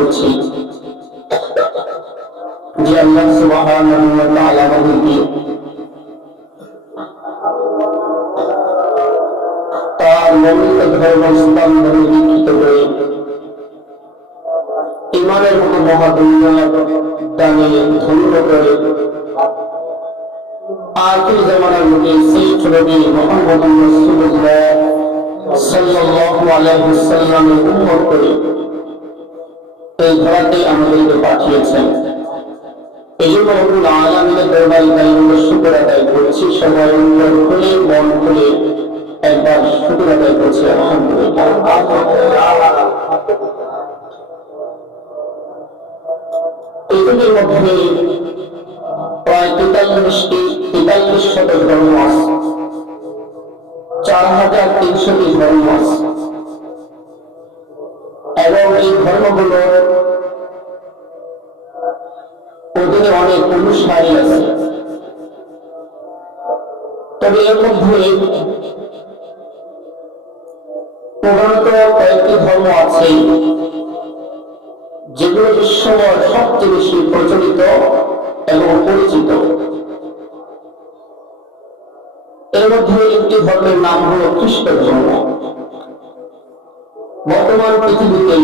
করছি যে আল্লাহ সুবহানাহু ওয়া তাআলা আমাদেরকে তার মনোনীত ধর্ম ইসলাম ধর্মে দীক্ষিত করে ইমানের মতো মহাদুনিয়ার দানে ধন্য করে আখির জামানার মধ্যে শ্রেষ্ঠ নবী মুহাম্মদ রাসূলুল্লাহ সাল্লাল্লাহু আলাইহি ওয়াসাল্লামের উম্মত করে এই ধরাতে আমাদেরকে পাঠিয়েছেন। এই জন্য রব্বুল আলামিনের দরবারে আমরা শুকর আদায় করছি। সবাই অন্তর খুলে মন খুলে একবার শুকর আদায় করছি আলহামদুলিল্লাহ। এগুলির মধ্যে প্রায় 43 শত ধর্ম আছে, 4300টি ধর্ম আছে এবং এই ধর্মগুলো ওদের অনেক অনুসারী আছে। তবে এর মধ্যে প্রধানত কয়েকটি ধর্ম আছে যেগুলো বিশ্বময় সবচেয়ে বেশি প্রচলিত এবং পরিচিত। এর মধ্যে একটি ধর্মের নাম হল খ্রিস্ট ধর্ম। বর্তমান পৃথিবীতে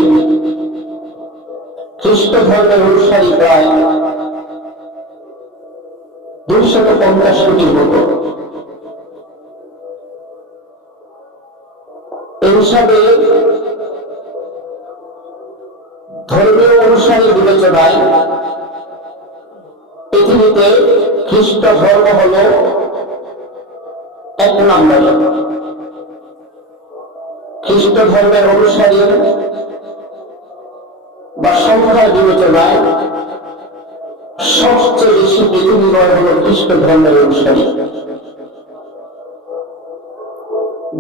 খ্রিস্ট ধর্মের অনুসারী প্রায় 250 কোটির মতো। এই হিসাবে ধর্মীয় অনুসারী বিবেচনায় পৃথিবীতে খ্রিস্ট ধর্ম হল 1 নম্বরে। খ্রিস্ট ধর্মের অনুসারী বা সংখ্যার বিবেচনায় সবচেয়ে বেশি পৃথিবীর হল খ্রিস্ট ধর্মের অনুসারী।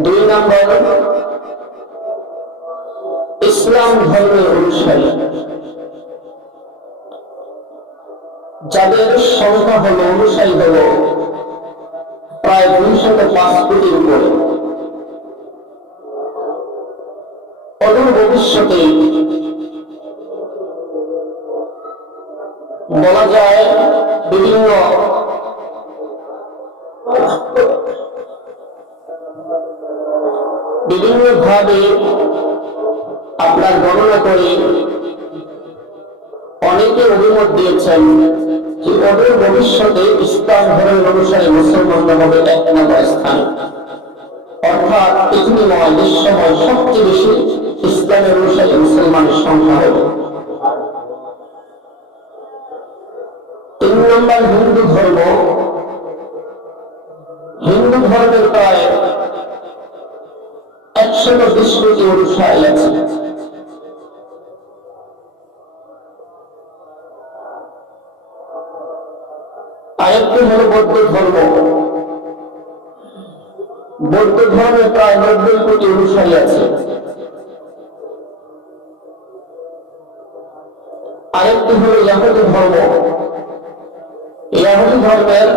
2 নম্বর ইসলাম ধর্মের অনুসারী, যাদের সংখ্যা হল অনুসারী হল প্রায় 205 কোটির উপরে। অদূর ভবিষ্যতে বলা যায় বিভিন্ন ভাবে আপনার গণনা করে অনেকে অভিমত দিয়েছেন যে অদূর ভবিষ্যতে ইসলাম ধর্মের অনুসারী মুসলমানরা হবে 1 নম্বর স্থান, অর্থাৎ পৃথিবীময় বিশ্বময় সবচেয়ে বেশি ইসলামের অনুসারী মুসলমানের সংখ্যা হবে। 3 নম্বর হিন্দু ধর্ম। হিন্দু ধর্মের প্রায় 120 কোটি অনুসারী আছে। আরেকটি হল বৌদ্ধ ধর্ম। বৌদ্ধ ধর্মে প্রায় 90 কোটি অনুসারী আছে। আরেকটি হল ইহুদি ধর্ম। ইহুদি ধর্মের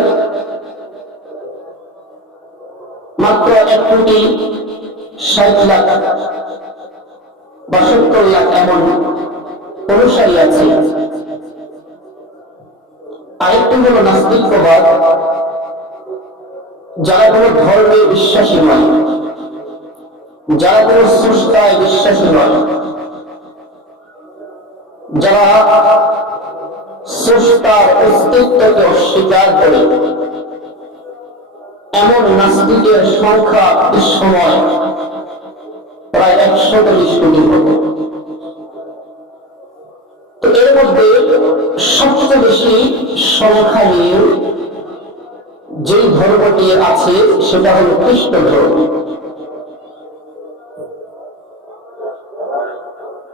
মাত্র 1,60,00,000 বা 70 লাখ এমন অনুসারী আছে। আরেকটি হল নাস্তিকবাদ, যারা কোন ধর্মে বিশ্বাসী নয়, যারা কোন স্রষ্টায় বিশ্বাসী নয়, যারা স্রষ্টার অস্তিত্বকে অস্বীকার করে, এমন নাস্তিকের সংখ্যা বিশ্বময় প্রায় 130 কোটির মতো। তো এর মধ্যে সবচেয়ে বেশি সংখ্যা নিয়ে যেই ধর্মটি আছে সেটা হল খ্রিস্ট ধর্ম।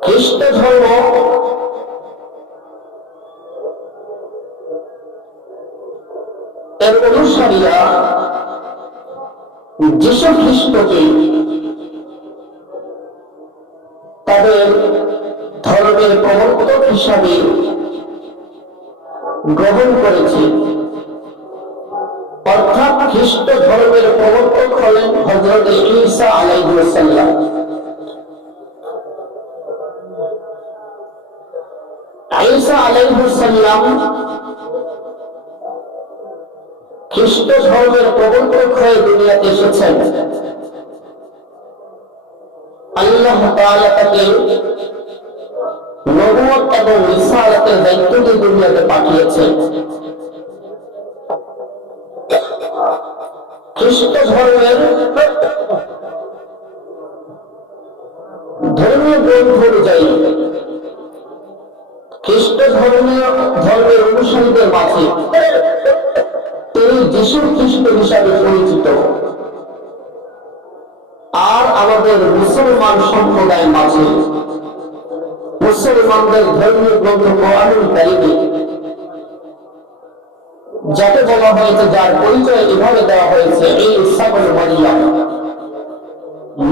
খ্রিস্ট ধর্ম এর অনুসারীরা যীশু খ্রিস্টকে তাদের ধর্মের প্রবর্তক হিসাবে গ্রহণ করেছে, অর্থাৎ খ্রিস্ট ধর্মের প্রবর্তক হলেন হযরত ঈসা আলাইহিস সালাম। ঈসা আলাইহিস সালাম খ্রিস্ট ধর্মের প্রবর্তক হয়ে দুনিয়াতে এসেছেন। আল্লাহ তাআলা তাকে নবুয়ত এবং রিসালাতের দায়িত্ব দিয়ে দুনিয়াতে পাঠিয়েছেন। খ্রিস্ট ধর্মের ধর্মীয় গ্রন্থ অনুযায়ী খ্রিস্ট ধর্মের অনুসারীদের মাঝে তিনি যীশু খ্রিস্ট হিসাবে পরিচিত। আর আমাদের মুসলমান সম্প্রদায়ের মাঝে মুসলমানদের ধর্মীয় গ্রন্থ কোরআনুল কারীমে যাকে বলা হয়েছে, যার পরিচয় এভাবে দেওয়া হয়েছে, ঈসা ইবনে মারইয়াম,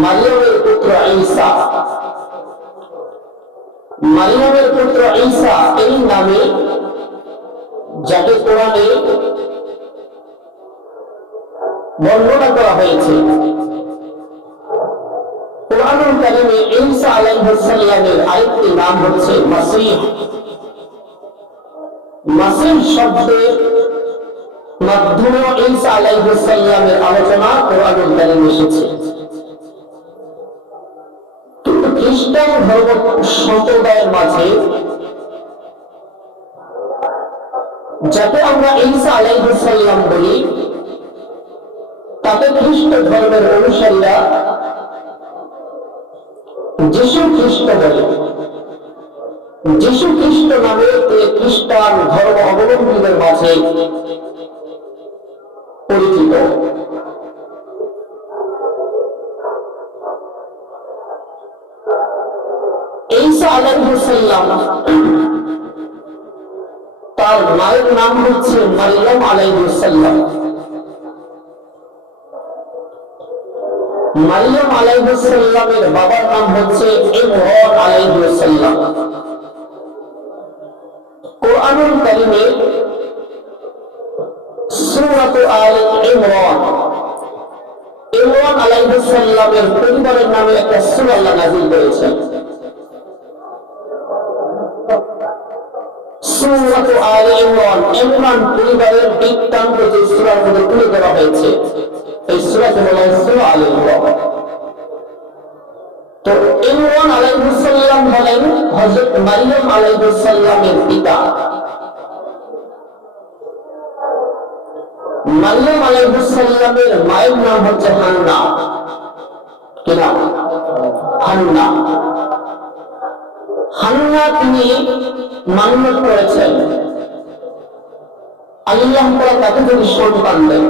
মারইয়ামের পুত্র ঈসা। মারইয়ামের পুত্র ঈসা এই নামে যাকে কোরআনে বর্ণনা করা হয়েছে। কোরআনুল কারীমে ঈসা আলাইহিস সালামের আরেকটি নাম হচ্ছে মাসীহ। মাসীহ শব্দের মাধ্যমে ঈসা আলাইহিস সালামের আলোচনা কোরআনুল কারীমে এসেছে। কিন্তু খ্রিস্টান ধর্ম সম্প্রদায়ের মাঝে যাকে আমরা ঈসা আলাইহিস সালাম বলি, তাকে খ্রিস্ট ধর্মের অনুসারীরা যীশু খ্রিস্ট বলে। যীশু খ্রিস্ট নামে খ্রিস্টান ধর্ম অবলম্বীদের মাঝে পরিচিত। ঈসা আলাইহিস সালাম তার মায়ের নাম হচ্ছে মারইয়াম আলাইহিস সালাম। মারইয়াম আলাইহিস সালামের বাবার নাম হচ্ছে ইমরান আলাইহিস সালাম। কোরআনুল কারীমে সূরাত আল ইমরান, ইমরান আলাইহিস সালামের পরিবারের নামে একটা সূরা আল্লাহ নাযিল করেছেন। সূরাত আল ইমরান, ইমরান পরিবারের বৃত্তান্ত যে সূরার মধ্যে তুলে ধরা হয়েছে, এই সূরাকে বলা হয় সূরা আল ইমরান। তো ইমরান আলাইহিস সালাম হলেন হযরত মারইয়াম আলাইহিস সালামের পিতা। মারইয়াম আলাইহিস সালামের মায়ের নাম হচ্ছে হান্না। কি নাম? হান্না। হান্না তিনি মান্নত করেছেন, আল্লাহ তাআলা তাকে যদি সন্তান দেন,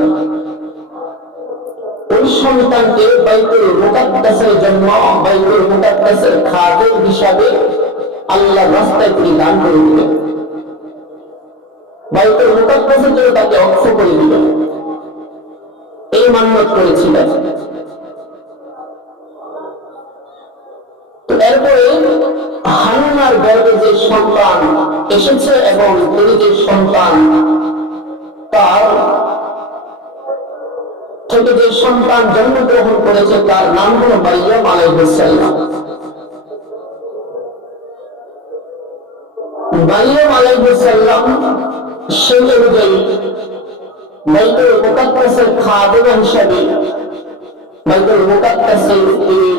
ওই সন্তানকে বাইতুল মুকাদ্দাসের জন্য, বাইতুল মুকাদ্দাসের খাদেম হিসাবে আল্লাহর রাস্তায় তিনি দান করে দিলেন। বাইতুল মুকাদ্দাসের জন্য তাকে অক্ষ করে দিলেন, এই মান্নত করেছিলেন। তো এরপরে হান্নার গর্ভে যে সন্তান এসেছে এবং তিনি যে সন্তান, তার থেকে যে সন্তান জন্মগ্রহণ করেছে তার নাম হলো মারইয়াম আলাইহিস সালাম। মারইয়াম আলাইহিস সালাম সেই অনুযায়ী বাইতুল মুকাদ্দাসের খাদেমা হিসাবে বাইতুল মুকাদ্দাসে তিনি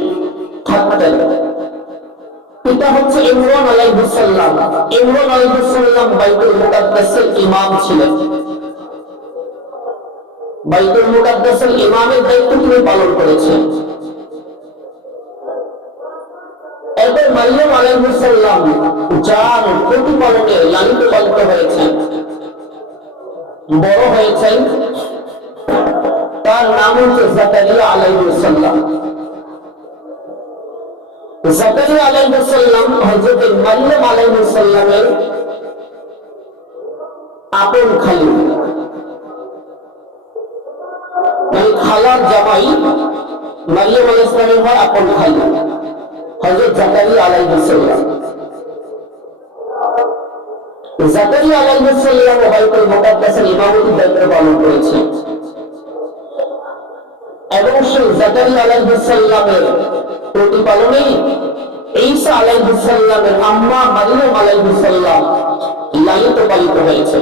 থাকতেন। পিতা হচ্ছে ইমরান আলাইহিস সালাম। ইমরান আলাইহিস সালাম বাইতুল মুকাদ্দাসের ইমাম ছিলেন। বাইতুল মুকাদ্দাসের ইমামের দায়িত্ব তিনি পালন করেছেন। এরপর মারইয়াম আলাইহিস সালাম যার প্রতিপালনে লালিত পালিত হয়েছেন, বড় হয়েছেন, তার নাম হচ্ছে জাকারিয়া আলাইহিস সালাম। জাকারিয়া আলাইহিস সালাম হযরত মারইয়াম আলাইহিস সালামের আপন খালু, মানে খালার জামাই মারইয়াম আলাইহিস সালামের হয় আপন খালু হযরত জাকারিয়া আলাইহিস সালাম। জাকারিয়া আলাইহিস সালাম বাইতুল মুকাদ্দাসের ইমামতির দায়িত্ব পালন করেছেন এবং সেই জাকারিয়া আলাইহিস সালামের প্রতিপালনেই ঈসা আলাইহিস সালামের আম্মা মারিয়াম আলাইহিস সালাম লালিত পালিত হয়েছে।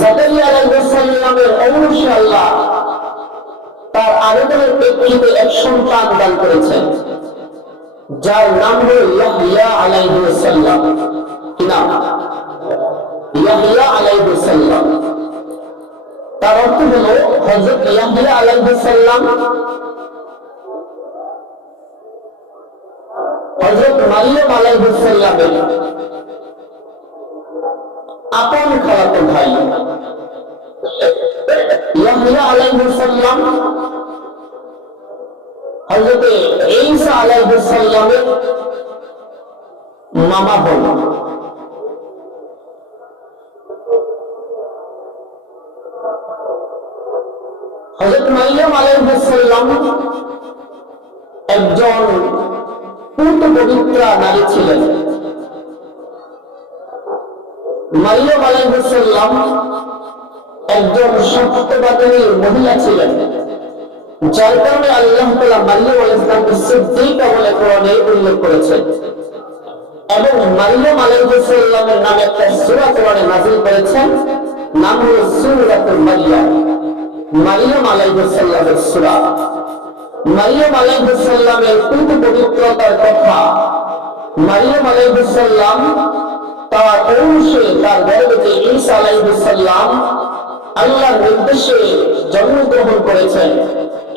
জাকারিয়া আলাইহিস সালামের অংশে আল্লাহ তার আবেদনের প্রেক্ষিতে এক সন্তান দান করেছেন, যার নাম হল ইয়াহইয়া আলাইহিস সালাম। কি নাম? ইয়াহইয়া আলাইহিস সালাম। তার অর্থ হলো হযরত ইয়াহইয়া আলাইহিস সালাম হযরত মারিয়াম আলাইহিস সালামের আপন খালাতো ভাই। ইয়াহইয়া আলাইহিস সালাম হযরত ঈসা আলাইহিস সালামের মামা বোন। হযরত মারিয়াম আলাইহিস সালাম একজন পূর্ণ পবিত্রা নারী ছিলেন। মারিয়াম আলাইহিস সালাম একজন সত্যবাদিনী মহিলা ছিলেন, যার কারণে আল্লাহ তাআলা মারিয়াম আলাইহিস সালামকে সিদ্দিকা বলে কোরআনে উল্লেখ করেছেন। এবং মারিয়াম আলাইহিস সালামের নামে একটা সূরা কোরআনে নাযিল করেছেন, নাম হলো সূরাতুল মারিয়াম। মারিয়াম আলাইহিস সালামের সূরা। মারিয়াম আলাইহিস সালামের পূর্ণ পবিত্রতার কথা মারিয়াম আলাইহিস সালাম তার অংশে তার গর্ভে ঈসা আলাইহিস সালাম আল্লাহর নির্দেশে জন্মগ্রহণ করেছেন।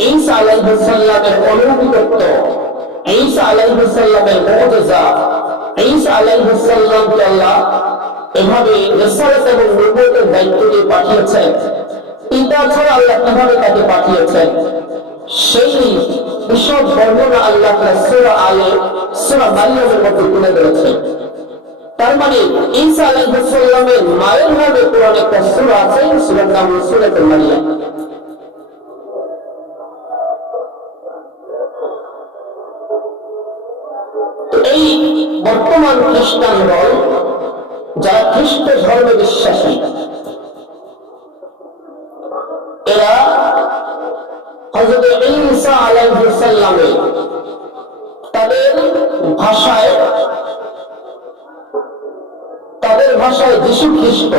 ঈসা আলাইহিস সালামের অলৌকিকত্ব, ঈসা আলাইহিস সালামের মুজিজা, ঈসা আলাইহিস সালামকে আল্লাহ এভাবে রিসালাত এবং নবুয়তের দায়িত্ব দিয়ে পাঠিয়েছেন। পিতা ছাড়া আল্লাহ কিভাবে তাকে পাঠিয়েছেন সেই বিশদ বর্ণনা আল্লাহ সূরা মারিয়ামের মধ্যে তুলে ধরেছেন। তার মানে ঈসা আলাইহিস সালামের মায়ের নামে কোরআনে একটা সূরা আছে, সূরার নাম হলো সূরাতুল মারিয়াম। এই বর্তমান খ্রিস্টান দল যারা খ্রিস্ট ধর্মে বিশ্বাসী, এরা হযরত ঈসা আলাইহিস সালামের তাদের ভাষায় যীশু খ্রিস্ট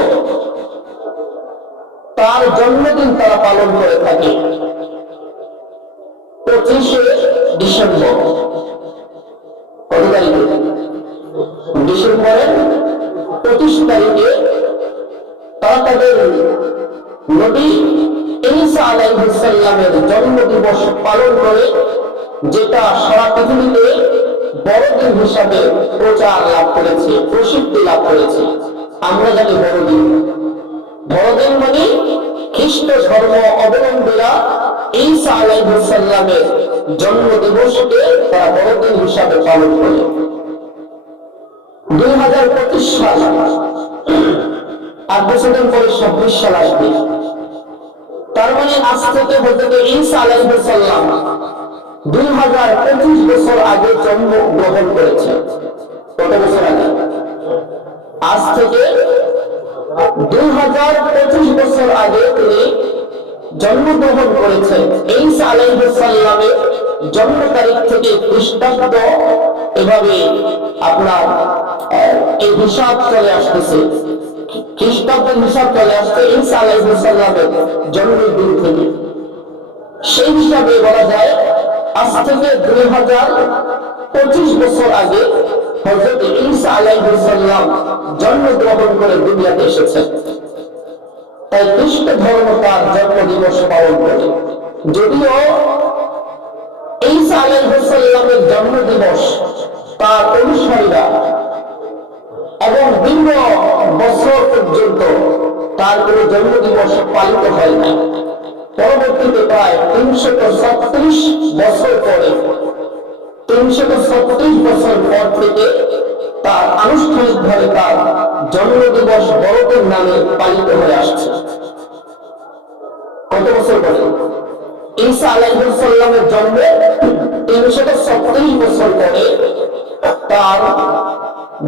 তার জন্মদিন তারা পালন করে থাকে 25শে ডিসেম্বর। কত তারিখে? ডিসেম্বরের 25 তারিখে তারা তাদের নবী ঈসা আলাইহিস সালামের জন্ম দিবস পালন করে, যেটা সারা পৃথিবীতে বড়দিন হিসাবে প্রচার লাভ করেছে, প্রসিদ্ধি লাভ করেছে। আমরা জানি বড়দিন। বড়দিন মানে খ্রিস্ট ধর্ম অবলম্বীরা ঈসা আলাইহিস সালামের জন্ম দিবসকে তারা বড়দিন হিসাবে পালন করে। 2025 সাল, আর কিছুদিন পরে 26 সাল আসবে। তার মানে আজ থেকে হযরত ঈসা আলাইহিস সালাম 2025 বছর আগে জন্মগ্রহণ করেছে। কত বছর আগে? আজ থেকে 2025 বছর আগে তিনি জন্মগ্রহণ করেছেন। ঈসা আলাইহিস সালামের জন্ম তারিখ থেকে খ্রিস্টাব্দ এভাবে আপনার এই হিসাব চলে আসতেছে, খ্রিস্টাব্দের হিসাব চলে আসছে ঈসা আলাইহিস সালামের জন্মের দিন থেকে। সেই হিসাবে বলা যায় আজ থেকে 2025 বছর আগে হযরত ঈসা আলাইহিস সালাম জন্মগ্রহণ করে দুনিয়াতে এসেছেন। তাই খ্রিস্ট ধর্ম তার জন্ম দিবস পালন করে। যদিও ঈসা আলাইহিস সালামের জন্ম দিবস তার অনুসারীরা এবং বিভিন্ন বছর পর্যন্ত তার কোন জন্ম দিবস পালিত হয় না। পরবর্তীতে প্রায় 336 বছর পরে 336 বছর পর থেকে তার আনুষ্ঠানিকভাবে তার জন্ম দিবস বড়দিন নামে পালিত হয়ে আসছে। কত বছর পরে? ঈসা আলাইহিস সালামের জন্মে 336 বছর পরে তার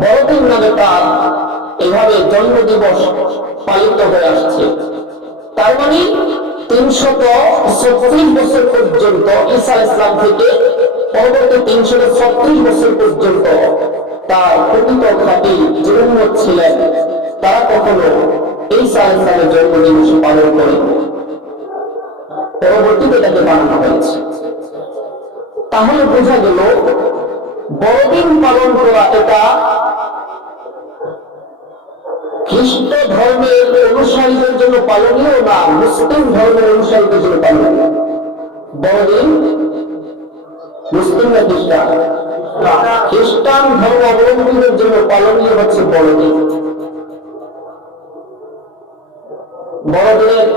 বড়দিন নামে তার এভাবে জন্ম দিবস পালিত হয়ে আসছে। তার মানে 336 বছর পর্যন্ত ঈসা আলাইহিস সালাম থেকে পরবর্তী 336 বছর পর্যন্ত তার প্রকৃত খাঁটি যে উম্মত ছিলেন তারা কখনো ঈসা আলাইহিস সালামের জন্মদিবস পালন করেন। পরবর্তীতে তাকে বানানো হয়েছে। তাহলে বোঝা গেল বড়দিন পালন করা এটা খ্রিস্ট ধর্মের অনুসারীদের জন্য পালনীয় না মুসলিম ধর্মের অনুসারীদের জন্য পালনীয়? বড়দিন মুসলিম না খ্রিস্টান? খ্রিস্টান ধর্ম অবলম্বীদের জন্য পালনীয় হচ্ছে বড়দিন। বড়দিনের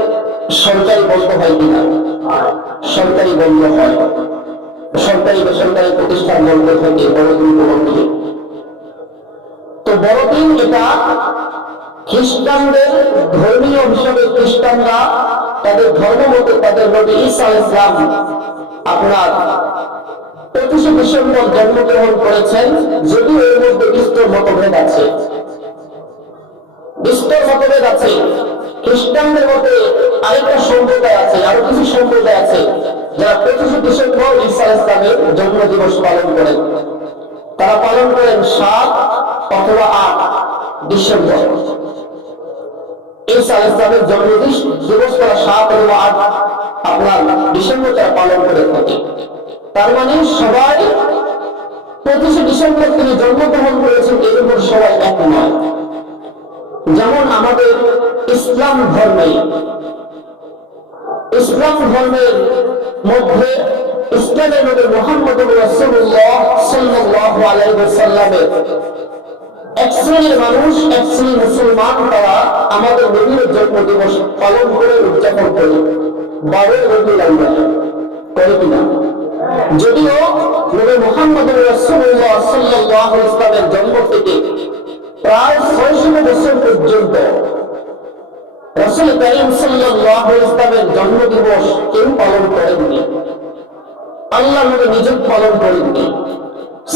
সরকারি বন্ধ হয় কিনা? সরকারি বন্ধ হয়, সরকারি বেসরকারি প্রতিষ্ঠান বন্ধ থাকে বড়দিন উপলক্ষে। তো বড়দিন এটা খ্রিস্টানদের ধর্মীয় হিসাবে খ্রিস্টানরা তাদের ধর্ম মতে তাদের নবী ঈসা আলাইহিস সালাম আপনার 25 ডিসেম্বর জন্মগ্রহণ করেছেন। যদিও এর মধ্যে বিস্তর মতভেদ আছে, বিস্তর মতভেদ আছে। খ্রিস্টানদের মতে আরেকটা সম্প্রদায় আছে, আরো কিছু সম্প্রদায় আছে যারা 25 ডিসেম্বর ঈসা আলাইহিস সালামের জন্মদিবস পালন করেন। তারা পালন করেন 7 অথবা 8 ডিসেম্বর। ঈসা আলাইহিস সালামের জন্মদিবস তারা 7 অথবা 8 আপনার ডিসেম্বর তারা পালন করে থাকে। তার মানে সবাই 25 ডিসেম্বর তিনি জন্মগ্রহণ করেছেন এর উপর সবাই এক নয়। যেমন আমাদের ইসলাম ধর্মের মধ্যে ইসলামের নবী মুহাম্মদুর রাসূলুল্লাহ সাল্লাল্লাহু আলাইহি ওয়াসাল্লামের এক শ্রেণীর মানুষ, এক শ্রেণীর মুসলমান তারা আমাদের নবীর জন্মদিবস পালন করে উদযাপন করে 12 রবিউল আউয়াল করে কিনা? যদিও নবী মুহাম্মদুর রাসূলুল্লাহ সাল্লাল্লাহু আলাইহি ওয়াসাল্লামের জন্ম থেকে প্রায় 600 বছর পর্যন্ত রাসূল কারীম সাল্লাল্লাহু আলাইহি ওয়াসাল্লামের জন্মদিবস কেউ পালন করেননি। আল্লাহ নবী নিজে পালন করেননি,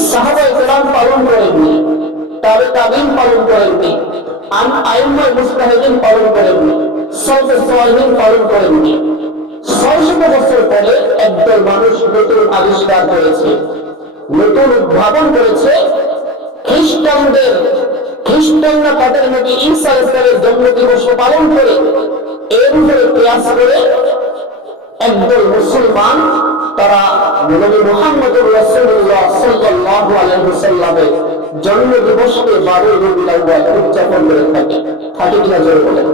সাহাবায়ে কেরাম পালন করেননি, তাবেঈন পালন করেননি, আইম্মায়ে মুজতাহিদিন পালন করেননি, সালফে সালেহিন পালন করেননি। 600 বছর পরে একদল মানুষ নতুন আবিষ্কার করেছে, নতুন উদ্ভাবন করেছে। খ্রিস্টানরা তাদের নবী ঈসা আলাইহিস সালামের জন্মদিবস পালন করে এর উপরে কিয়াস করে একদল মুসলমান তারা নবী মুহাম্মদুর রাসূলুল্লাহ সাল্লাল্লাহু আলাইহি ওয়াসাল্লামের জন্মদিবসকে 12 রবিউল আউয়াল উদযাপন করে থাকে কিনা জোরে বলেন?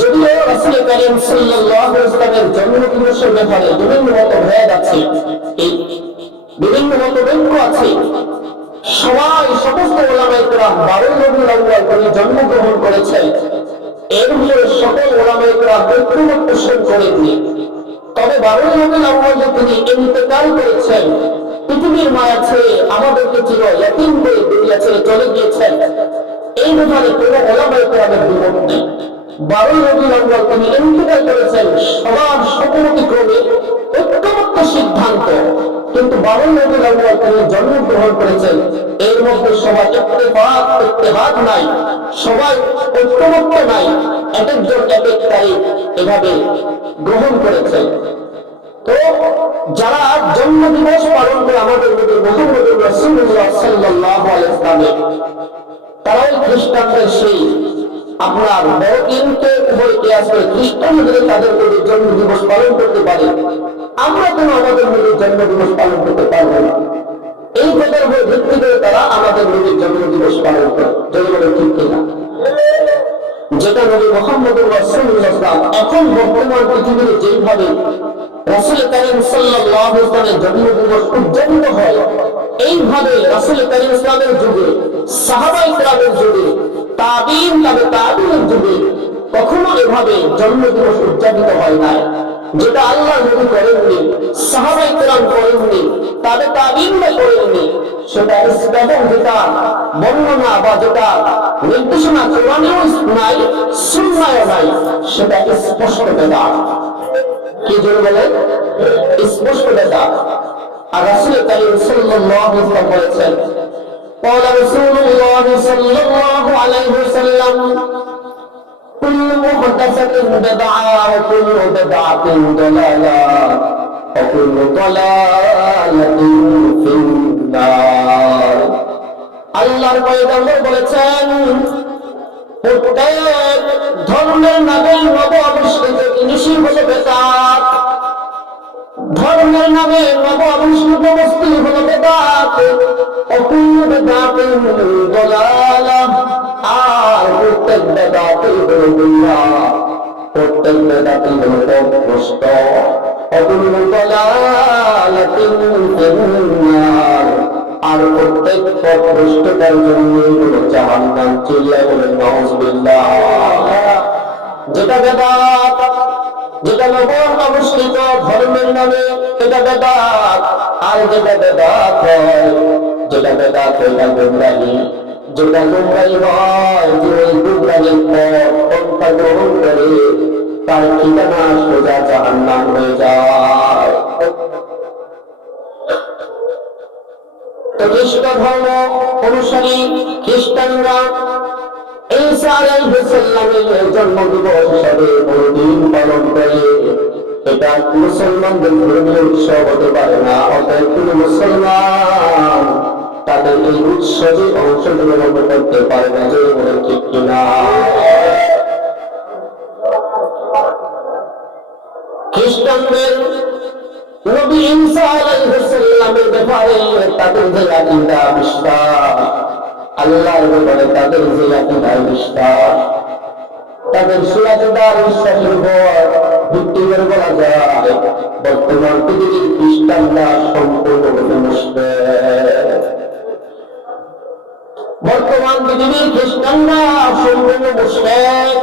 যদিও রাসূল কারীম সাল্লাল্লাহু আলাইহি ওয়াসাল্লামের জন্মদিবসের ব্যাপারে বিভিন্ন মতভেদ আছে, বিভিন্ন মতভেদ আছে। সমস্ত উলামায়ে কেরাম 12 রবিউল আউয়াল তিনি জন্মগ্রহণ করেছেন এর উপরে সকল উলামায়ে কেরাম ঐক্যমত পোষণ করেননি। তবে 12 রবিউল আউয়ালে তিনি ইন্তেকাল করেছেন, পৃথিবীর মায়া ছেড়ে আমাদেরকে চির ইয়াতীম করে দুনিয়া ছেড়ে চলে গিয়েছেন, এই ব্যাপারে কোনো উলামায়ে কেরামের দ্বিমত নেই। 12 রবিউল আউয়াল তিনি ইন্তেকাল করেছেন সবার সম্মতিক্রমে ঐক্যমত সিদ্ধান্ত, কিন্তু 12 রবিউল আউয়াল তিনি জন্মগ্রহণ করেছেন এর মধ্যে সবাই ইত্তেফাক নাই, সবাই ঐক্যমত্য নাই, এক একজন এক এক তারিখ এভাবে গ্রহণ করেছেন। তো যারা জন্মদিবস পালন করে আমাদের নবী মুহাম্মদুর রাসূলুল্লাহ সাল্লাল্লাহু আলাইহি ওয়াসাল্লাম, তারাই খ্রিস্টানদের সেই আপনার বড়দিনকে উপরে কিয়াস করে খ্রিস্টানদের তাদের নবীর জন্মদিবস পালন করতে পারে, আমরা কেন আমাদের নবীর জন্মদিবস পালন করতে পারবো না? এই কথার উপর ভিত্তি করে তারা আমাদের নবীর জন্মদিবস পালন করে। যদি বলে ঠিক কিনা? যেটা নবী মুহাম্মদুর রাসূলুল্লাহ এখন বর্তমান পৃথিবীতে যেভাবে রাসূল কারীম সাল্লাল্লাহু আলাইহি ওয়াসাল্লামের জন্মদিবস উদযাপিত হয়, এইভাবে রাসূল কারীম ইসলামের যুগে, সাহাবায়ে কেরামের যুগে, তাবেঈনের যুগে কখনো এভাবে জন্মদিবস উদযাপিত হয় নাই। যেটা আল্লাহ নবী করেননি, সাহাবায়ে কেরাম করেননি, তাবেঈনরা করেননি, সেটা এবং যেটা বর্ণনা বা যেটা নির্দেশনা কোরআনেও নাই, সুন্নাহও নাই, সেটা স্পষ্ট বেদাত। কি জন্য বলে? স্পষ্ট বেদাত। আর রাসূল কারীম সাল্লাল্লাহু আলাইহি ওয়াসাল্লাম বলেছেন, قال رسول الله صلى الله عليه وسلم وكل محدثة بدعة وكل بدعة ضلالة وكل ضلالة في النار আল্লাহর পয়গম্বর বলেছেন প্রত্যেক ধর্মের নামে নব আবিষ্কৃত জিনিসই হলো বেদাত ধর্মের নামে নব আবিষ্কৃত বস্তু হলো বেদাত অকুল্ল বেদাতিন দালালাহ আর প্রত্যেক বেদাতই হলো গুনাহ প্রত্যেক বেদাতই হলো ভ্রষ্ট অকুল্ল দালালাতিন ফিন্নার আর প্রত্যেক পথভ্রষ্টতার জন্য হলো জাহান্নাম চিল্লায় বলেন নাউযুবিল্লাহ যেটা বেদাত যেটা নবম আবিষ্কৃত ধর্মের নামে এটা বেদাত আর যেটা বেদাত হয় যেটা বেদাত এটা গুমরাহি যেটা গুমরাহি হয় যে ওই গুমরাহির পথ গ্রহণ করে তার ঠিকানা সোজা জাহান্নাম হয়ে যায় তো খ্রিস্ট ধর্ম অনুসারী খ্রিস্টানরা ঈসা আলাইহিস সালামের জন্মদিবস হিসাবে বড়দিন পালন করে এটা মুসলমানদের ধর্মীয় উৎসব হতে পারে না অতএব কোনো মুসলমান তাদের এই উৎসবে অংশগ্রহণ করতে পারে না যে বলে ঠিক কিনা খ্রিস্টানদের নবী ঈসা আলাইহিস সালামের ব্যাপারে তাদের যে আকীদা বিশ্বাস আল্লাহর ব্যাপারে তাদের যে আকীদা বিশ্বাস তাদের সুরাজদার বিশ্বাসের উপর ভিত্তি করে বলা যায় বর্তমান পৃথিবীর খ্রিস্টানরা সম্পূর্ণরূপে মুশরিক বর্তমান পৃথিবীর খ্রিস্টানরা সম্পূর্ণ মুশরিক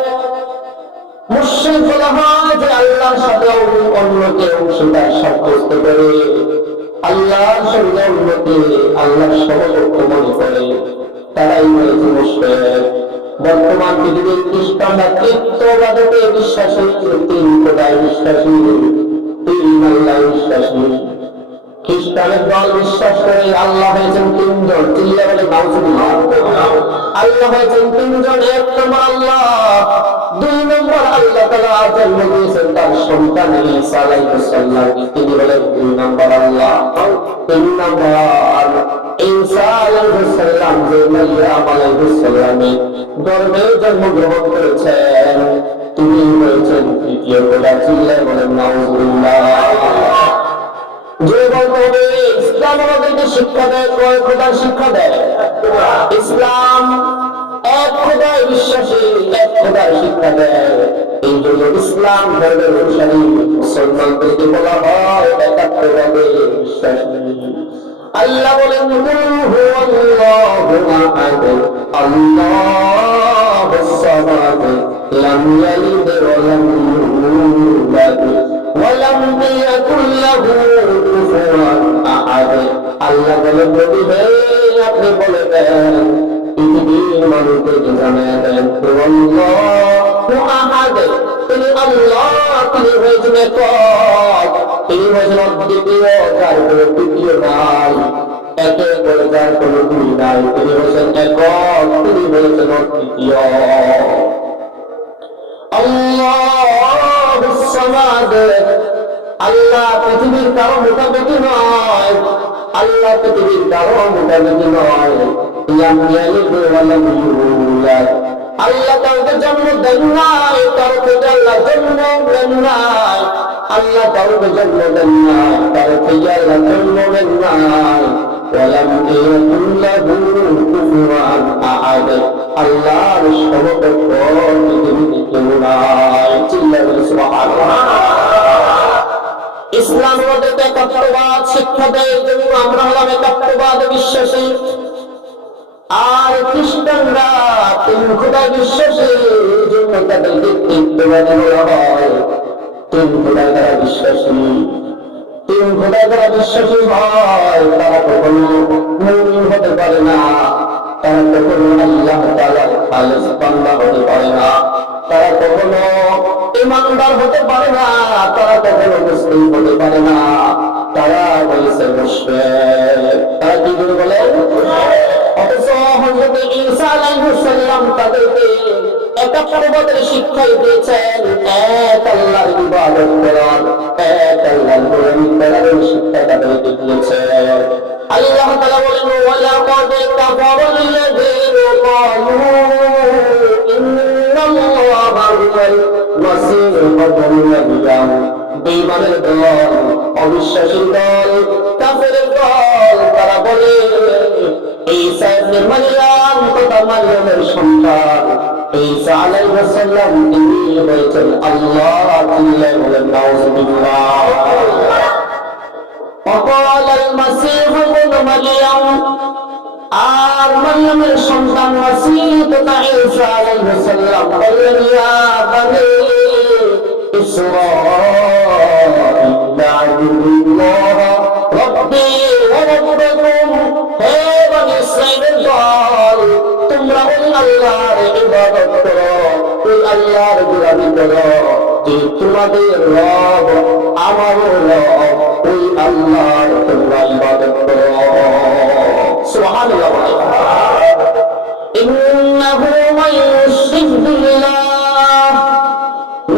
মুশরিক বলা হয় যে আল্লাহর সাথে অন্যকে অংশীদার সাব্যস্ত করে আল্লাহর সঙ্গে অন্যকে আল্লাহর সমকক্ষ মনে করে তারাই হয়েছে মুশরিক বর্তমান পৃথিবীর খ্রিস্টানরা তৃতীয়বাদে বিশ্বাসী তিন খোদায় বিশ্বাসী তিন আল্লাহ বিশ্বাসী খ্রিস্টানের দল বিশ্বাস করে আল্লাহ হয়েছেন তিনজন চিল্লা বলে নাউযুবিল্লাহ আল্লাহ হয়েছেন তিনজন এক নম্বর আল্লাহ দুই নম্বর আল্লাহ তাআলা জন্ম দিয়েছেন তার সন্তান ঈসা আলাইহিস সালাম তিনি হলেন দুই নম্বর আল্লাহ তিন নম্বর ঈসা আলাইহিস সালাম যে মারিয়াম আলাইহিস সালামের গর্ভে জন্মগ্রহণ করেছেন তিনি হয়েছেন তৃতীয় খোদা চিল্লা বলে নাউযুবিল্লাহ যে বলতে ইসলাম আমাদেরকে শিক্ষা দেয় কয় খোদার শিক্ষা দেয় ইসলাম এক খোদায় বিশ্বাসী এক খোদার শিক্ষা দেয় এই জন্য ইসলাম ধর্মের অনুসারী মুসলমানদেরকে বলা হয় একাত্মবাদে বিশ্বাসী আল্লাহ বলেন কুল হুয়াল্লাহু আহাদ আল্লাহুস সামাদ লাম ইয়ালিদ ওয়া লাম ইউলাদ ওয়ালাম ইয়াকুল লাহু কুফুওয়ান আহাদ আল্লাহ বলেন নবী হে আপনি বলে দেন পৃথিবীর মানুষদেরকে জানিয়ে দেন আল্লাহু আহাদ তিনি আল্লাহ তিনি হয়েছেন একক তিনি হয়েছেন অদ্বিতীয় যার কোনো তৃতীয় নাই একে করে যার কোনো দুই নাই তিনি হয়েছেন একক তিনি হয়েছেন অদ্বিতীয় আল্লাহুস সামাদ আল্লাহ পৃথিবীর কারো মোটামুটি নয় আল্লাহ পৃথিবীর কারো মোটামুটি নয় লাম ইয়ালিদ ওয়া লাম ইউলাদ আল্লাহ কাউকে জন্ম দেন নাই কারো থেকে আল্লাহ জন্ম দেন নাই আল্লাহ কাউকে জন্ম দেন নাই কারো থেকে আল্লাহ জন্ম দেন নাই ওয়ালাম ইয়াকুল লাহু কুফুওয়ান আহাদ আল্লাহর সমকক্ষ পৃথিবীতে কেউ নাই চিল্লায় বলে সুবহানাল্লাহ ইসলাম আমাদের একাত্মবাদ শিক্ষা দেয় যেমন আমরা হলাম একাত্মবাদে বিশ্বাসী আর খ্রিস্টানরা তিন খোদায় বিশ্বাসী জন্য তাদেরকে তিনবাদী বলা হয় তিন খোদায় তারা বিশ্বাসী তিন খোদায় তারা বিশ্বাসী হয় তারা কখনো মুমিন হতে পারে না তারা কখনো আল্লাহ তাআলার খালেস বান্দা হতে পারে না তারা কখনো ইমানদার হতে পারে না তারা কখনো মুসলিম হতে পারে না তারা বলেছে মুশরিক তারা কি করে বলে অথচ হযরত ঈসা আলাইহিস সালাম তাদেরকে সত্যবাদের শিক্ষাই দিয়েছেন, এক আল্লাহর ইবাদত করার, এক আল্লাহর গোলামি করার শিক্ষা তাদেরকে দিয়েছেন। আল্লাহ তাআলা বলেন, ওয়ালাকাদ কাফারাল্লাযীনা ক্বালু ইন্নাল্লাহা হুয়াল মাসীহু ইবনে মারইয়াম। বেঈমানের দল, অবিশ্বাসী দল, কাফেরের দল, তারা বলে ঈসা ইবনে মারইয়াম তথা মারইয়ামের সন্তান ঈসা আলাইহিস সালাম তিনি হয়েছেন আল্লাহ। আল্লাহ বলেন নাউযুবিল্লাহ। وقال المسيح ابن مريم আর মারইয়ামের সন্তান মাসীহ তথা ঈসা আলাইহিস সালাম বললেন, ইয়া বনি ইসরাঈল আ'বুদুল্লাহ রাব্বী ওয়া রাব্বাকুম। হে বনি ইসরাঈলের দল, তোমরা ওই আল্লাহর ইবাদত করো, ওই আল্লাহর গোলামি করো যে তোমাদের রব, আমারও রব, ওই আল্লাহর তোমরা ইবাদত করো। সুবহানাল্লাহ। ইন্নাহু মান ইউশরিক বিল্লাহ,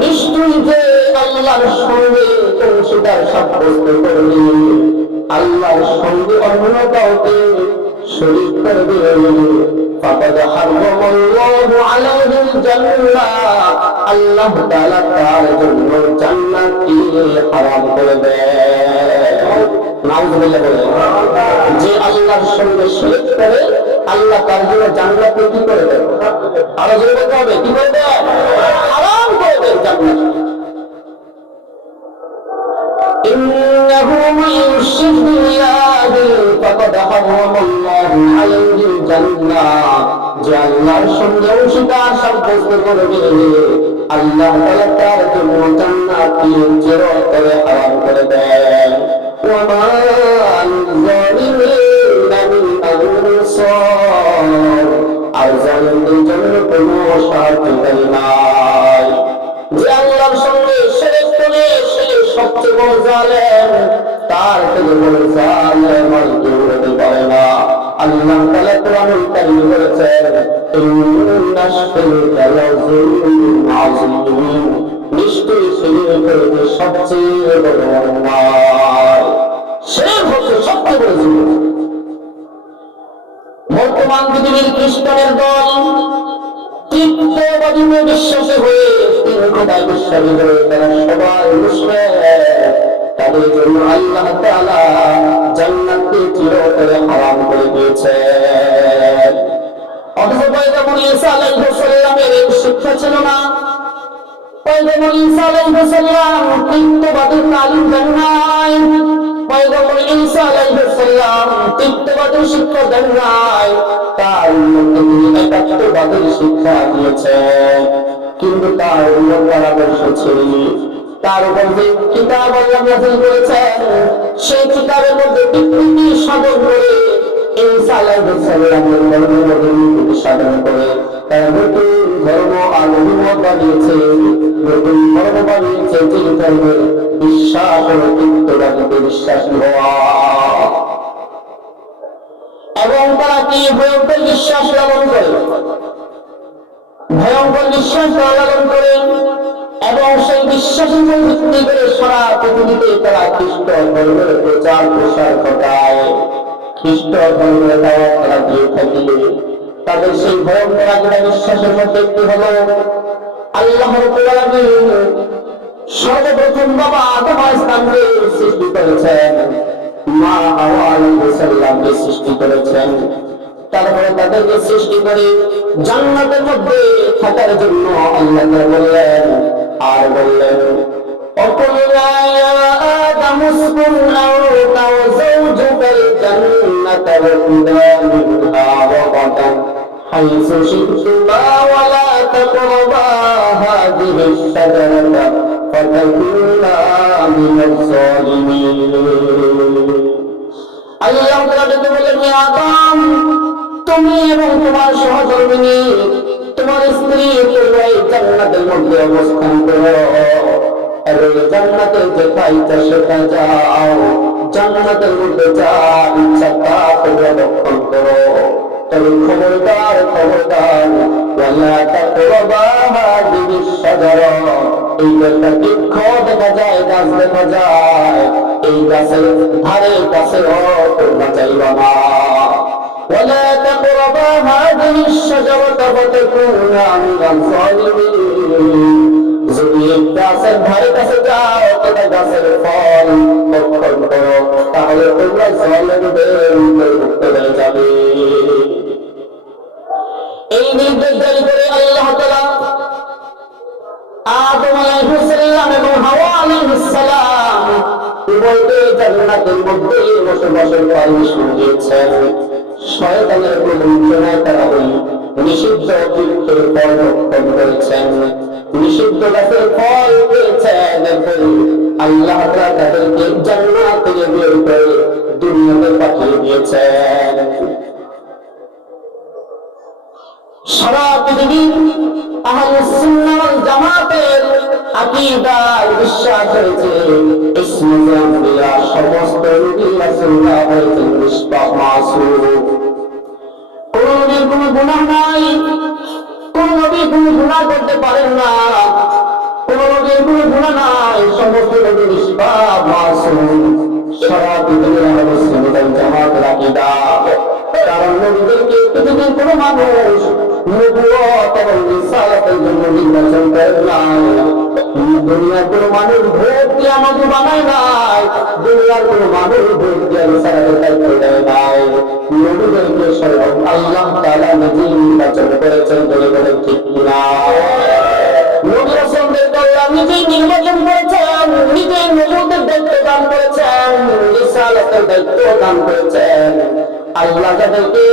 নিশ্চয়ই যে আল্লাহর সঙ্গে অংশীদার সাব্যস্ত করবে, আল্লাহর সঙ্গে অন্য কাউকে শরীক করবে, ফাকাদ হারামাল্লাহু আলাইহিল জান্নাহ, আল্লাহ তাআলা তার জন্য জান্নাতকে হারাম করে দেন। নাউযুবিল্লাহ। যে আল্লাহর সঙ্গে শিরক করে, আল্লাহ তার জন্য জান্নাতকে কি করে দেন? আরো জোরে বলতে হবে, কি করে দেন? হারাম করে দেন জান্নাত। ইন্নাহু মান ইউশরিক বিল্লাহি ফাকাদ হারামাল্লাহু আলাইহিল জান্নাহ, যে আল্লাহর সঙ্গে অংশীদার সাব্যস্ত করবে, আল্লাহ তাআলা তার জন্য জান্নাতকে চিরতরে হারাম করে দেন। ওয়া মা লিল-যালিমিনা মিন আনসার, আর জালিমদের জন্য কোনো সাহায্যকারী নাই। যে আল্লাহর সঙ্গে শিরক করে সে সবচেয়ে বড় জালেম, তার থেকে বড় জালেম আর কেউ হতে পারে না। আল্লাহ তাআলা কোরআনুল কারীমে বলেছেন, ইন্নাশ শিরকা লাযুলমুন আযীম, নিশ্চয়ই শিরক হচ্ছে সবচেয়ে বড় অন্যায়। শিরক হচ্ছে সবচেয়ে বড় জুলুম। বর্তমান পৃথিবীর খ্রিস্টানের দল তৃতীয়বাদীতে বিশ্বাসী হয়ে, তিন খোদায় বিশ্বাসী হয়ে তারা সবাই মুশরিক। তাদের জন্য আল্লাহ তাআলা জান্নাতকে চিরতরে হারাম করে দিয়েছেন। অথচ পয়গম্বর ঈসা আলাইহিস সালামের এই শিক্ষা ছিল না। পয়গম্বর ঈসা আলাইহিস সালাম তৃতীয়বাদীর তালিম দেন নাই। পয়গম্বর ঈসা আলাইহিস সালাম তৃতীয়বাদীর শিক্ষা দেন নাই। তার মধ্যে তিনি একাত্মবাদের শিক্ষা দিয়েছেন, কিন্তু তার অন্যতম আদর্শ ছিল, তার উপর যে কিতাব আল্লাহ নাযিল করেছেন, সেই কিতাবের মধ্যে বিকৃতি সাধন করে ঈসা আলাইহিস সালামের ধর্মের মধ্যে বিকৃতি সাধন করে তারা নতুন ধর্ম আর অভিমত বানিয়েছে, নতুন ধর্ম বানিয়েছে, যে ধর্মের বিশ্বাস ও তৃতীয়বাদীতে বিশ্বাসী হওয়া। এবং তারা কি ভয়ঙ্কর বিশ্বাস লালন করে, ভয়ঙ্কর বিশ্বাস লালন করে, এবং সেই বিশ্বাসের ভিত্তি করে সারা পৃথিবীতে তারা খ্রিস্ট ধর্মের প্রচার প্রসার ঘটায়, খ্রিস্ট ধর্মের দাওয়াত তারা দিয়ে থাকে। তাদের সেই ভয়ঙ্কর আকিদা বিশ্বাসের মধ্যে একটি হলো, আল্লাহ রাব্বুল আলামিন সর্বপ্রথম বাবা আদম আলাইহিস সালামকে সৃষ্টি করেছেন, মা হাওয়া আলাইহিস সালামকে সৃষ্টি করেছেন। তারপরে তাদেরকে সৃষ্টি করে জান্নাতের মধ্যে থাকার জন্য আল্লাহ বললেন, আর বললেন, وَقُلْنَا يَا آدَمُ اسْكُنْ أَنْتَ وَزَوْجُكَ الْجَنَّةَ وَكُلَا مِنْهَا رَغَدًا حَيْثُ شِئْتُمَا وَلَا تَقْرَبَا هَٰذِهِ الشَّجَرَةَ فَتَكُونَا مِنَ الظَّالِمِينَ। আল্লাহ তাআলা বলেন, হে আদম, তুমি এবং তোমার সহধর্মিণী, তোমার স্ত্রী তোমরা এই জান্নাতের মধ্যে অবস্থান করো, এবং জান্নাতে যেখানে ইচ্ছা সেখানে যাও, জান্নাতের মধ্যে যা ইচ্ছা তা তোমরা ভক্ষণ করো। তবে খবরদার খবরদার, ওয়ালা তাকরাবা হাদিহিস শাজারা, এই একটা বৃক্ষ দেখা যায়, গাছ দেখা যায়, এই গাছের ধারে কাছে তোমরা যাইবা না। ওয়ালা তাকরাবা হাদিহিস শাজারাতা ফাতাকুনা মিনাল যালিমিন, যদি গাছের ধারে কাছে যাও তবে গাছের ফল ভক্ষণ করো, তাহলে তোমরা জালিমদের অন্তর্ভুক্ত হয়ে যাবে। এই নির্দেশ জারি করে আল্লাহ তাআলা আদম আলাইহিস সালাম এবং হাওয়া আলাইহিস সালাম উভয়কে জান্নাতের মধ্যে বসবাসের পারমিশন দিয়েছেন। শয়তানের প্রলোভনায় তারা ওই নিষিদ্ধ বৃক্ষের ফল ভক্ষণ করেছেন, নিষিদ্ধ গাছের ফল পেয়েছেন। আল্লাহ তাআলা তাদেরকে জান্নাত থেকে বের করে দুনিয়াতে পাঠিয়ে দিয়েছেন। সারা পৃথিবী আহলুস সুন্নাহ ওয়াল জামাতের আকীদায় বিশ্বাস রয়েছে, ইসমে আম্বিয়া সমস্ত নবী রাসূলরা হয়েছেন নিষ্পাপ মাসুম। কোন নবীর কোনো গুনাহ নাই, কোন নবী কোনো গুনাহ করতে পারেন না, কোন নবীর কোনো গুনাহ নাই, সমস্ত নবী নিষ্পাপ মাসুম। সারা পৃথিবীর আহলুস সুন্নাহ ওয়াল জামাতের আকীদা, কারণ নবীদেরকে পৃথিবীর কোনো মানুষ নবুয়ত এবং রিসালাতের জন্য নির্বাচন করে নাই। দুনিয়ার কোনো মানুষ ভোট দিয়ে নবী বানায় নাই, দুনিয়ার কোনো মানুষ ভোট দিয়ে রিসালাতের দায়িত্ব দেয় নাই। নবীদেরকে স্বয়ং আল্লাহ তাআলা নিজেই নির্বাচন করেছেন, বলে বলে ঠিক কিনা? নবী রাসূলদেরকে আল্লাহ নিজেই নির্বাচন করেছেন, নিজেই নবুয়তের দায়িত্ব দান করেছেন, রিসালাতের দায়িত্ব দান করেছেন। আল্লাহ তাদেরকে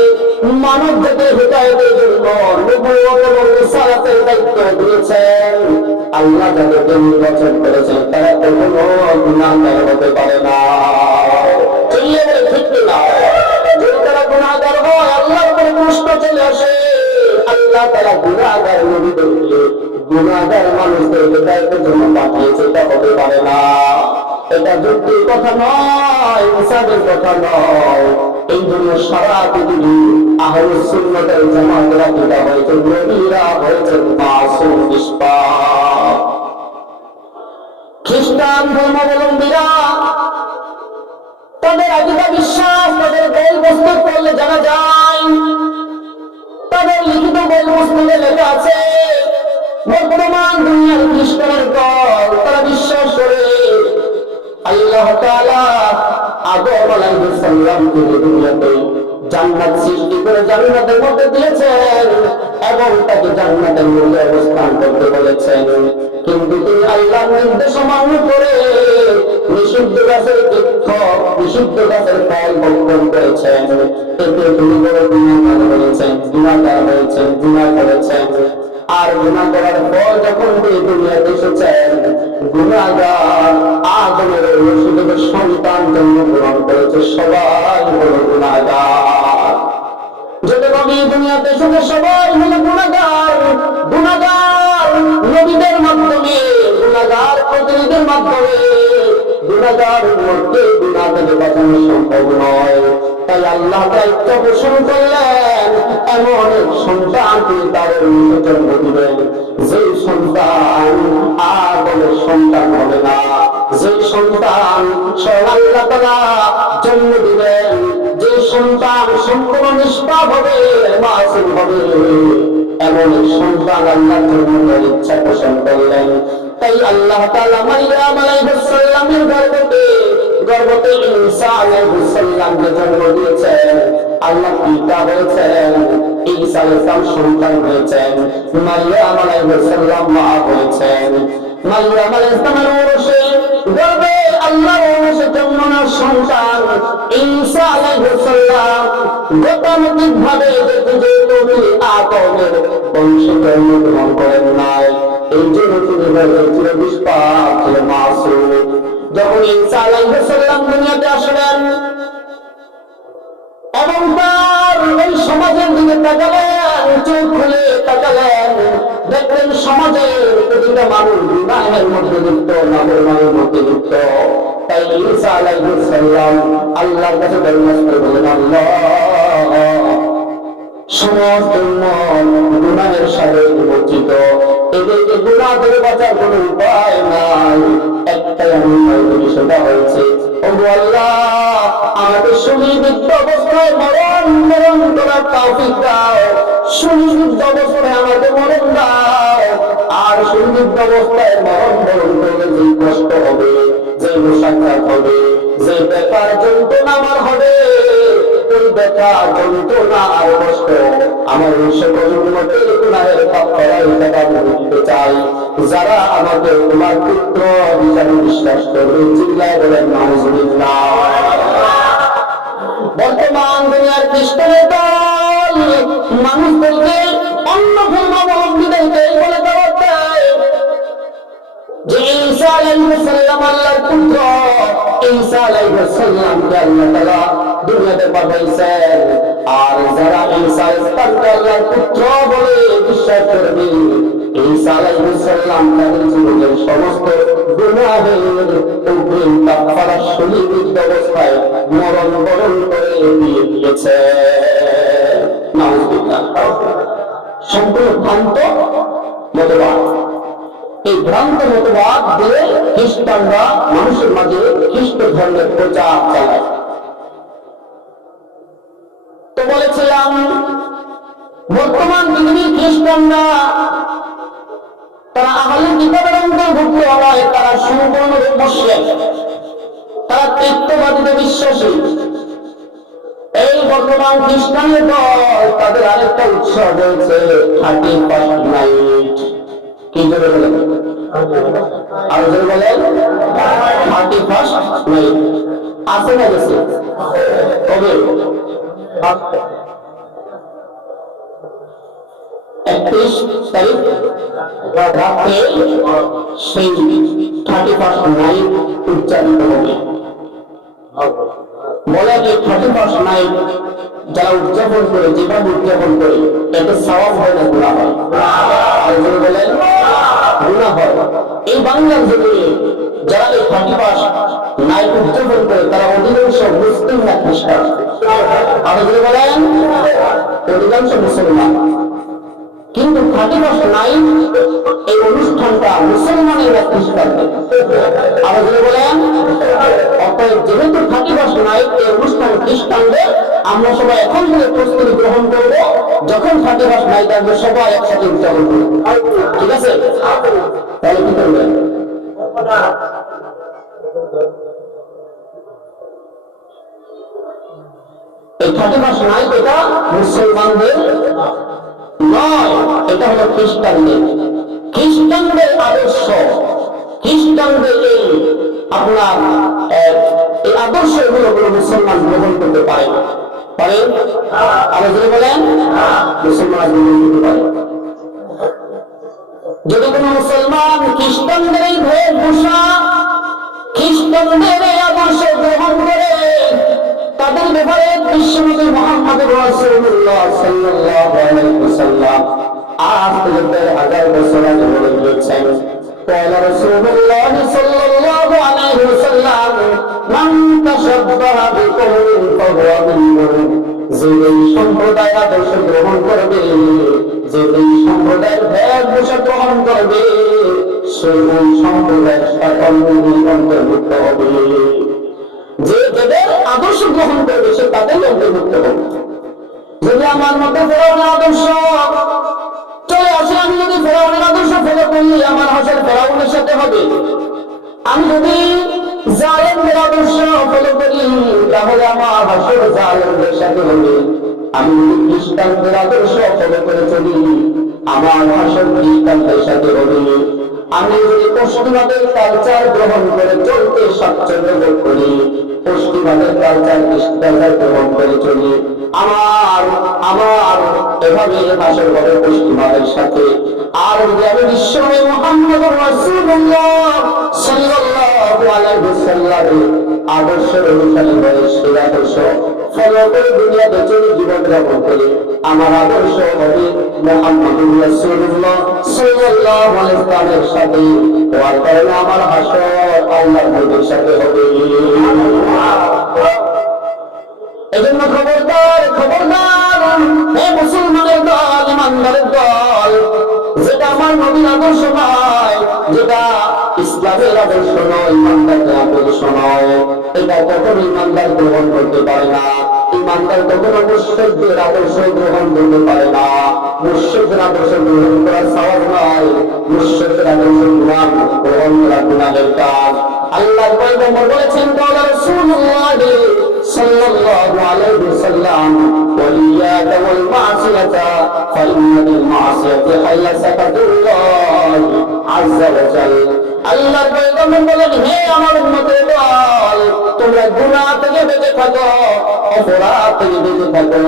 মানব জাতির হিদায়াতের জন্য নবুয়ত এবং রিসালাতের দায়িত্ব দিয়েছেন। আল্লাহ যাদেরকে নির্বাচন করেছেন তারা কখনো গুনাহগার হতে পারে না। ঠিক না? যদি তারা গুনাহগার হয় আল্লাহর উপরে কষ্ট চলে আসে। আল্লাহ তাআলা গুনাহগার নবীদেরকে, গুনাহগার মানুষদের হিদায়াতের জন্য পাঠিয়েছে, এটা হতে পারে না। এটা যুক্তির কথা নয়, ইনসাফের কথা নয়। এই জন্য সারা পৃথিবী আহলুস সুন্নাহ ওয়াল জামাতের আকীদা হয়েছে নবীরা হয়েছেন মাসুম নিষ্পাপ। খ্রিস্টান ধর্মাবলম্বীরা তাদের আকীদা বিশ্বাস তাদের বই প্রস্তুত করলে জানা যায়, তাদের লিখিত বই পুস্তকে লেখা আছে বর্তমান দুনিয়ার খ্রিস্টানের দল তারা বিশ্বাস করে আল্লাহ তাআলা আদম আলাইহিস সালামকে দুনিয়াতে জান্নাত সৃষ্টি করে জান্নাতের মধ্যে দিয়েছেন এবং তাকে জান্নাতের মধ্যে অবস্থান করতে বলেছেন। কিন্তু তিনি আল্লাহর নির্দেশ অমান্য করে নিষিদ্ধ গাছের বৃক্ষ, নিষিদ্ধ গাছের ফল ভক্ষণ করেছেন। এতে তিনি বড় গুনাহগার হয়েছেন, গুনাহগার হয়েছেন, গুনাহ করেছেন। আর গুনাহ করার পর যখন তিনি দুনিয়াতে এসেছেন, গুনাহগার আদমের শুধু সন্তান জন্মগ্রহণ করেছে, সবাই হলো গুনাহগার। যত নবী দুনিয়াতে এসেছে সবাই হলো গুনাহগার। গুনাহগার নবীদের মাধ্যমে, গুনাহগার প্রতিনিধির মাধ্যমে, গুনাহগার মধ্যে গুনাহ থেকে বাঁচানো সম্ভব নয়। তাই আল্লাহ দায়িত্ব পোষণ করলেন, এমন এক সন্তান তিনি তার জন্ম দিবেন যে সন্তান আদমের সন্তান হবে না, যে সন্তান স্বয়ং আল্লাহ তাআলা জন্ম দিবেন, যে সন্তান সম্পূর্ণ নিষ্পাপ হবে, মাসুম হবে, এমন এক সন্তান আল্লাহ জন্মের ইচ্ছা পোষণ করলেন। তাই আল্লাহ তাআলা মারইয়াম আলাইহিস সালামের গর্ভে ঈসা আলাইহিস সালামকে জন্ম দিয়েছেন। আল্লাহ পিতা হয়েছেন, ঈসা আলাইহিস সালাম সন্তান হয়েছেন, মারইয়াম আলাইহিস সালাম মা হয়েছেন। মারইয়াম আলাইহিস সালামের ওরসে গর্ভে আল্লাহর ওরসে জন্মানো সন্তান ঈসা আলাইহিস সালাম গতানুগতিকভাবে যেহেতু আদমের বংশে জন্মগ্রহণ করেন নাই, এই জন্য তিনি হয়েছিলেন নিষ্পাপ, ছিলেন মাসুম। যখন ঈসা আলাইহিস সালাম দুনিয়াতে আসলেন এবং তার এই সমাজের দিকে তাকালেন, চোখ খুলে তাকালেন, দেখলেন সমাজের প্রতিটা মানুষ গুনাহের মধ্যে লিপ্ত, নাফরমানির মধ্যে লিপ্ত। তাই ঈসা আলাইহিস সালাম আল্লাহর কাছে দরখাস্ত করে বললেন, আল্লাহ সমস্ত গুনাহের সাথে নিমজ্জিত। এদেরকে গুনাহ থেকে বাঁচার কোনো উপায় নাই, একটাই আমি সেটা হয়েছে, ওগো আল্লাহ আমাদের সুনির্দিষ্ট অবস্থায় মরণ করার তৌফিক দাও, সুনির্দিষ্ট অবস্থায় আমাদের মরণ দাও। আর সুনির্দিষ্ট অবস্থায় মরণ করলে যে কষ্ট হবে, যে মুসাক্কাত হবে, যে বেকার যন্ত্রণা আমার হবে, ওই বেকার যন্ত্রণা আর কষ্ট আমার সকল উম্মতের গুনাহের কাফারা হিসেবে আমি দিতে চাই। যারা আমাকে তোমার পুত্র হিসাবে বিশ্বাস করবে চিল্লায় বলেন নাউজুবিল্লাহ। বর্তমান দুনিয়ার খ্রিস্টানের দল মানুষদেরকে অন্য ধর্মাবলম্বীদেরকে বলে দেওয়া দেয় যে ঈসা আলাইহিস সালাম আল্লাহর পুত্র, ঈসা আলাইহিস সালামকে আল্লাহ তাআলা দুনিয়াতে পাঠাইছেন। আর যারা ঈসা আল্লাহর পুত্র বলে বিশ্বাস করবে, ঈসা আলাইহিস সালাম তাদের জীবনের সমস্ত গুনাহের অগ্রিম কাফারা সুনির্দিষ্ট অবস্থায় মরণ বরণ করে দিয়ে দিয়েছে। নাউজুবিল্লাহ। সম্পূর্ণ ভ্রান্ত মতবাদ। এই ভ্রান্ত মতবাদ দিয়ে খ্রিস্টানরা মানুষের মাঝে খ্রিস্ট ধর্মের প্রচার চালায়। তো বলেছিলাম বর্তমান পৃথিবীর খ্রিস্টানরা তারা আহলে কিতাবের অন্তর্ভুক্ত হওয়ায় তারা সম্পূর্ণরূপে মুশরিক, তারা তৃতীয়বাদীতে বিশ্বাসী। এই বর্তমান খ্রিস্টানের দল তাদের আরেকটা উৎসব রয়েছে 31st নাইট। কি জোরে বলেন? আর জোরে বলেন 31st নাইট আছে না গেছে? কবে? 31 তারিখ রাতে সেই 31st নাইট উচ্চারিত হবে। বলে যে 31st নাইট যারা উদযাপন করে, যেভাবে উদযাপন করে, এতে সওয়াব হয় না গুনাহ হয়? আর যদি বলেন গুনাহ হয়। এই বাংলার জমিনে যারা এই 31st নাইট উদযাপন করে তারা অধিকাংশ মুসলিম না খ্রিস্টান? আর যদি বলেন অধিকাংশ মুসলমান। কিন্তু 31st নাইট এই অনুষ্ঠানটা মুসলমানের না খ্রিস্টানদের? আর যদি বলেন অতএব যেহেতু 31st নাইট এই অনুষ্ঠান খ্রিস্টানদের, আমরা সবাই এখন থেকে প্রস্তুতি গ্রহণ করব, যখন 31st নাইট আসবে সবাই একসাথে উদযাপন করব। ঠিক আছে? তাহলে কি করবেন? এই 31st নাইট এটা মুসলমানদের নয়, এটা হলো খ্রিস্টানদের। খ্রিস্টানদের আদর্শ, খ্রিস্টানদের এই আপনার এই আদর্শ এগুলো মুসলমান গ্রহণ করতে পারে পারে? আরো যদি বলেন মুসলমান গ্রহণ করতে পারে। যদি কোনো মুসলমান খ্রিস্টানদের এই বেশভূষা, খ্রিস্টানদের এই আদর্শ গ্রহণ করে, তাদের ব্যাপারে বিশ্বনবী মুহাম্মদ রাসূলুল্লাহ সাল্লাল্লাহু আলাইহি ওয়াসাল্লাম আজ থেকে 1000 বছর আগে বলে দিয়েছেন, قال رسول الله صلى الله عليه وسلم من تشبه بقوم فهو منهم। যে এই সম্প্রদায় আদর্শ গ্রহণ করবে, যে এই সম্প্রদায়ের বেশভূষা গ্রহণ করবে, সে ওই সম্প্রদায়ের অন্তর্ভুক্ত হবে। যে যাদের আদর্শ গ্রহণ করবে সে তাদের অন্তর্ভুক্ত হবে। যদি আমার মধ্যে ফেরাউনের আদর্শ চলে আসে, আমি যদি ফেরাউনের আদর্শ ফলো করি, আমার হাসর ফেরাউনের সাথে হবে। আমি যদি জালেমদের আদর্শ ফলো করি, তাহলে আমার হাসর জালেমদের সাথে হবে। আমি যদি খ্রিস্টানদের আদর্শ ফলো করে চলি, আমার হাসর খ্রিস্টানদের সাথে হবে। আমি যদি পশ্চিমাদের কালচার গ্রহণ করে চলতে স্বাচ্ছন্দ্য বোধ করি, পশ্চিমাদের কালচার গ্রহণ করে চলি, আমার এভাবে হাসর হবে পশ্চিমাদের সাথে। আর যদি আমি বিশ্বনবী মুহাম্মদ রাসূলুল্লাহ সাল্লাল্লাহু আলাইহি ওয়াসাল্লামের আদর্শের অনুসারী হয়ে সেই আদর্শ ফলো করে দুনিয়াতে চলে জীবন যাপন করে, আমার আদর্শ হবে মুহাম্মদুর রাসূলুল্লাহ সাল্লাল্লাহু আলাইহি ওয়াসাল্লামের সাথে। হওয়ার কারণে আমার হাসর আল্লাহর নবীর সাথে হবে। এজন্য খবরদার, খবরদার হে মুসলমান। আমার নবীর আদর্শ নয়, যেটা ইসলামের আদর্শ নয়, ইমানদারের আদর্শ নয়, এটা কখনো ইমানদার গ্রহণ করতে পারে না। ইমানদার কখনো মুশরিকদের আদর্শ গ্রহণ করতে পারে না। মুশরিকদের আদর্শ গ্রহণ করার সওয়াব নয়, মুশরিকদের আদর্শ গ্রহণ করা গুনাহের কাজ। আল্লাহর পয়গম্বর বলেছেন, ক্বালা রাসূলুল্লাহ সাল্লাল্লাহু আলাইহি ওয়াসাল্লাম, ওয়া ইয়্যাকা ওয়াল মা'সিয়াতা ফাইন্নাল মা'সিয়াতা হাইয়া সাকাতুল্লাহ আযজা ওয়া জাল্লা। আল্লাহর পয়গম্বর বলেন, হে আমার উম্মতের দল, তোমরা গুনাহ থেকে বেঁচে থাকো, অপরাধ থেকে বেঁচে থাকো।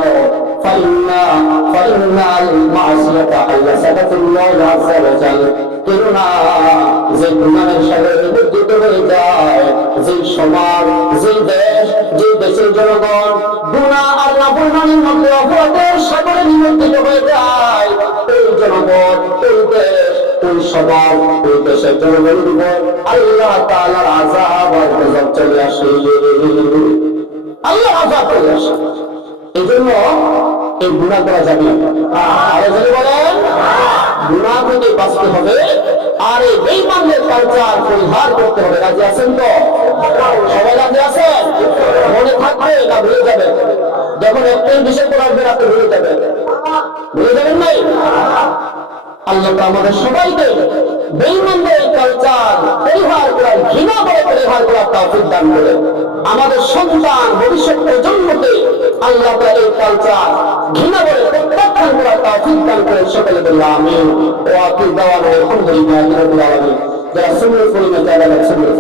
ফাইন্নাল মা'সিয়াতা হাইয়া সাকাতুল্লাহ আযজা ওয়া জাল্লা। কেননা যে গুনাহের সাথে নিমজ্জিত হয়ে যায়, যে সমাজ, যে দেশ, যে দেশের জনগণ গুনাহ আর নাফরমানির মধ্যে অপরাধের সাগরে নিমজ্জিত হয়ে যায়, ওই জনগণ, ওই দেশ, ওই সমাজ, ওই দেশের জনগণের উপর আল্লাহ তাআলার আযাব আর গজব চলে আসে। আল্লাহর আযাব চলে আসে। এই জন্য এই গুনাহ করা যাবে না। আর যদি বলেন গুনাহ থেকে বাঁচতে হবে, আর এই বেঈমানদের কালচার পরিহার করতে হবে। রাজি আছেন তো? সবাই রাজি আছেন? মনে থাকবে না ভুলে যাবে? যখন একটাই বিষয় করে আসবে রাতে ভুলে যাবে, ভুলে যাবেন নাই? আল্লাহ আমাদের সবাইকে বেঈমানদের কালচার পরিহার করার, ঘৃণা করে পরিহার করার তৌফিক দান করে। আমাদের সন্তান, ভবিষ্যৎ প্রজন্মকে আল্লাহ এই কালচার ঘৃণা করে প্রত্যাখ্যান করার তৌফিক দান করে। সকলে বলি আমিন। ওয়া আখির দাওয়ানা আলহামদুলিল্লাহি রাব্বিল আলামিন। যারা সুন্নাত পড়েন তারা সুন্নাত